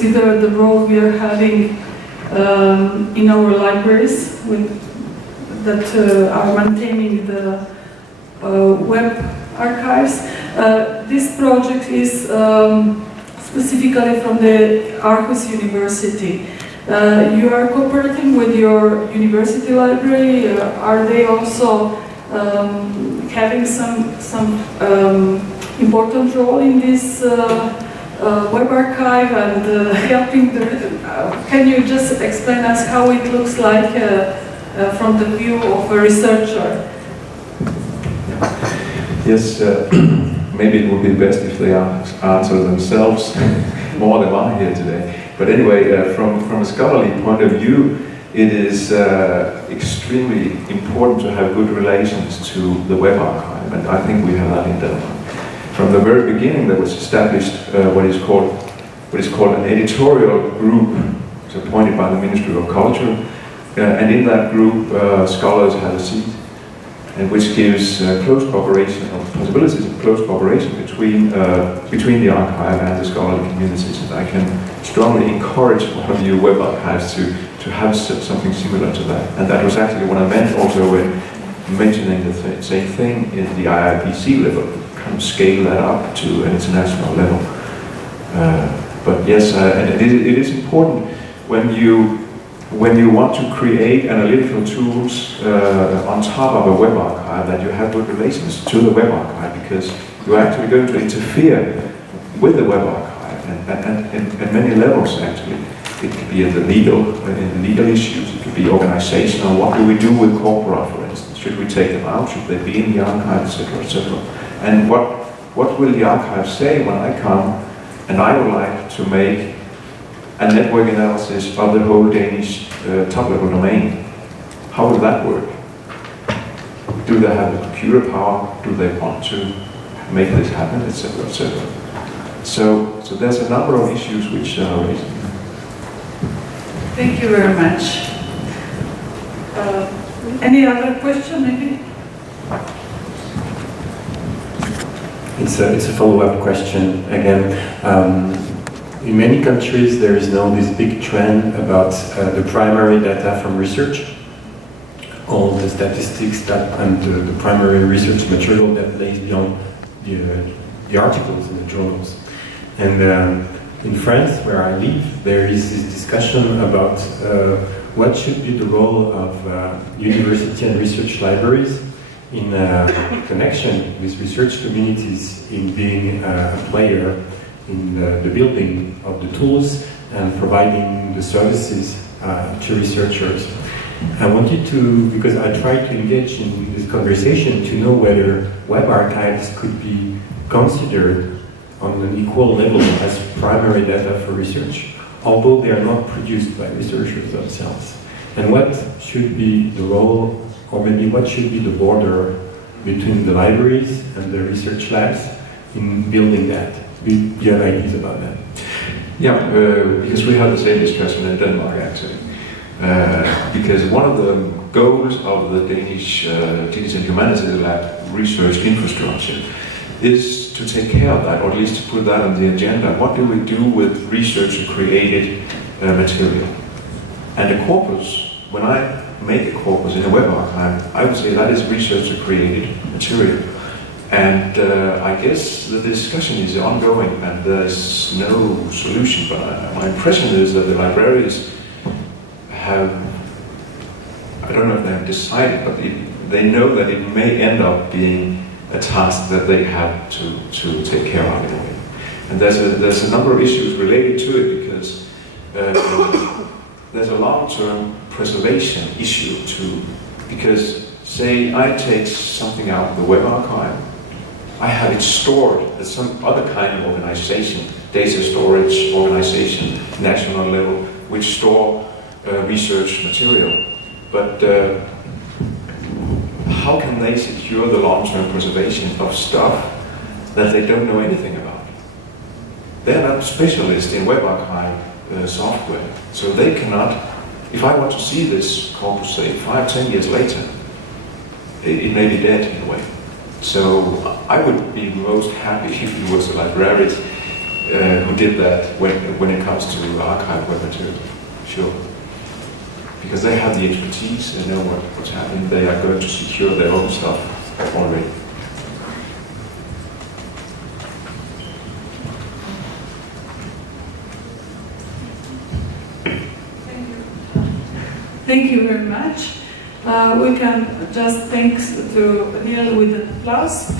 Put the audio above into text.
consider the role we are having in our libraries that are maintaining the web archives. This project is specifically from the Aarhus University. You are cooperating with your university library. Are they also having some important role in this web archive and helping the... can you just explain us how it looks like from the view of a researcher? Yes, maybe it would be best if they answer themselves more than I here today. But anyway, from a scholarly point of view, it is extremely important to have good relations to the web archive, and I think we have that in Denmark. From the very beginning, there was established what is called an editorial group, appointed by the Ministry of Culture, and in that group, scholars have a seat, and which gives close cooperation, or possibilities of close cooperation between the archive and the scholarly communities. And I can strongly encourage one of you web archives to have something similar to that. And that was actually what I meant also when mentioning the same thing in the IIPC level, kind of scale that up to an international level. But yes, and it is important when you want to create analytical tools on top of a web archive that you have good relations to the web archive, because you're actually going to interfere with the web archive and at many levels actually. It could be in the legal issues, it could be organizational. What do we do with corpora, for instance? Should we take them out? Should they be in the archive, etc., etc.? And what will the archive say when I come and I would like to make a network analysis of the whole Danish top-level domain? How will that work? Do they have the computer power? Do they want to make this happen, etc., etc.? So there's a number of issues which are raised. Thank you very much. Any other question, maybe? It's a follow-up question again. In many countries, there is now this big trend about the primary data from research, all the statistics and the primary research material that lays beyond the articles in the journals. And in France, where I live, there is this discussion about what should be the role of university and research libraries in connection with research communities in being a player in the building of the tools and providing the services to researchers. I wanted to, because I tried to engage in this conversation, to know whether web archives could be considered on an equal level as primary data for research, although they are not produced by researchers themselves. And what should be the role, or maybe what should be the border between the libraries and the research labs in building that? Do you have ideas about that? Yeah, because we have the same discussion in Denmark actually. Because one of the goals of the Danish Digital and Humanities Lab research infrastructure is to take care of that, or at least to put that on the agenda. What do we do with researcher-created material? And a corpus, when I make a corpus in a web archive, I would say that is researcher-created material. And I guess the discussion is ongoing and there's no solution, but my impression is that the libraries have, I don't know if they have decided, but they know that it may end up being a task that they have to take care of in a way. And there's a number of issues related to it, because there's a long-term preservation issue too. Because say I take something out of the web archive, I have it stored at some other kind of organization, data storage organization, national level, which store research material. But how can they secure the long-term preservation of stuff that they don't know anything about? They're not specialists in web archive software, so they cannot, if I want to see this corpus, say 5-10 years later, it may be dead in a way. So I would be most happy if it was the librarians who did that when it comes to archive web material, sure. Because they have the expertise, they know what's happening, they are going to secure their own stuff already. Thank you very much. We can just thanks to Neil with an applause.